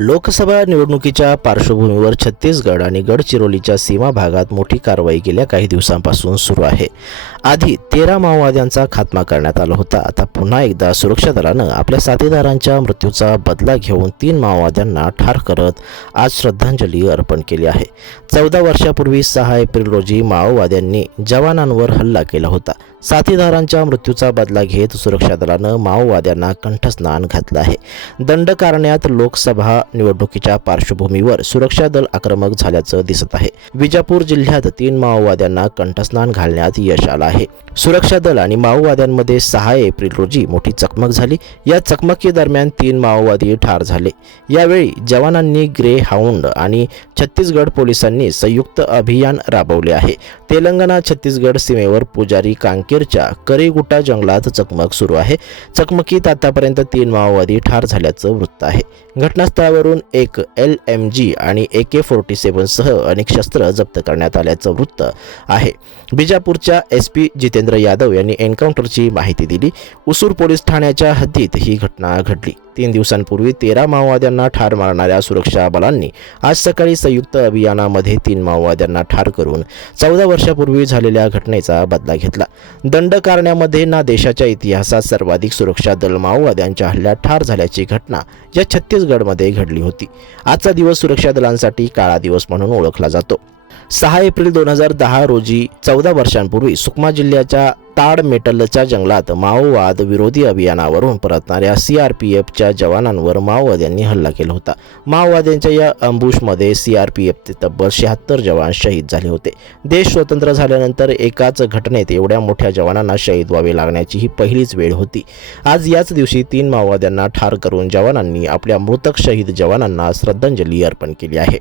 लोकसभा निवडणुकीच्या पार्श्वभूमीवर छत्तीसगड आणि गडचिरोलीच्या सीमा भागात मोठी कारवाई गेल्या काही दिवसांपासून सुरू आहे। आधी 13 माओवाद्यांचा खात्मा करण्यात आला होता। आता पुन्हा एकदा सुरक्षा दलानं आपल्या साथीदारांच्या मृत्यूचा बदला घेऊन 3 माओवाद्यांना ठार करत आज श्रद्धांजली अर्पण केली आहे। 14 वर्षापूर्वी 6 एप्रिल रोजी माओवाद्यांनी जवानांवर हल्ला केला होता। साथीदारांच्या मृत्यूचा बदला घेत सुरक्षा दलानं माओवाद्यांना कंठस्नान घातलं आहे। दंडकारण्यात लोकसभा निवडणुकीच्या पार्श्वभूमीवर सुरक्षा दल आक्रमक झाल्याचं दिसत आहे। विजापूर जिल्ह्यात 3 माओवाद्यांना कंठस्नान घालण्यात यश आलं आहे। सुरक्षा दल आणि माओवाद्यांमध्ये 6 एप्रिल रोजी मोठी चकमक झाली। या चकमकीदरम्यान 3 माओवादी ठार झाले। यावेळी जवानांनी ग्रे हाऊंड आणि छत्तीसगड पोलिसांनी संयुक्त अभियान राबवले आहे। तेलंगणा छत्तीसगड सीमेवर पुजारी कांकेरच्या करीगुटा जंगलात चकमक सुरू आहे। चकमकीत आतापर्यंत 3 माओवादी ठार झाल्याचं वृत्त आहे। घटनास्थळावरून एक LMG आणि AK-47 सह अनेक शस्त्र जप्त करण्यात आल्याचं वृत्त आहे। बिजापूरच्या SP जितेंद्र यादव यांनी एन्काउंटरची माहिती दिली। उसूर पोलीस ठाण्याच्या हद्दीत ही घटना घडली। 3 दिवसांपूर्वी 13 माओवाद्यांना ठार मारणाऱ्या सुरक्षा बलांनी आज सकाळी संयुक्त अभियानामध्ये 3 माओवाद्यांना ठार करून 14 वर्षापूर्वी झालेल्या घटनेचा बदला घेतला। दंडकारण्यामध्ये ना देशाच्या इतिहासात सर्वाधिक सुरक्षा दल माओवाद्यांच्या हल्ल्यात ठार झाल्याची घटना या छत्तीसगडमध्ये घडली होती। आजचा दिवस सुरक्षा दलांसाठी काळा दिवस म्हणून ओळखला जातो। 6 एप्रिल 2010 रोजी 14 वर्षांपूर्वी सुकमा जिल्ह्याच्या ताडमेटलच्या जंगलात माओवाद विरोधी अभियानावरून परतणाऱ्या CRPFच्या जवानांवर माओवाद्यांनी हल्ला केला होता। माओवाद्यांच्या या अंबुशमध्ये CRPFचे तब्बल 76 जवान शहीद झाले होते। देश स्वतंत्र झाल्यानंतर एकाच घटनेत एवढ्या मोठ्या जवानांना शहीद व्हावे लागण्याची ही पहिलीच वेळ होती। आज याच दिवशी 3 माओवाद्यांना ठार करून जवानांनी आपल्या मृतक शहीद जवानांना श्रद्धांजली अर्पण केली आहे।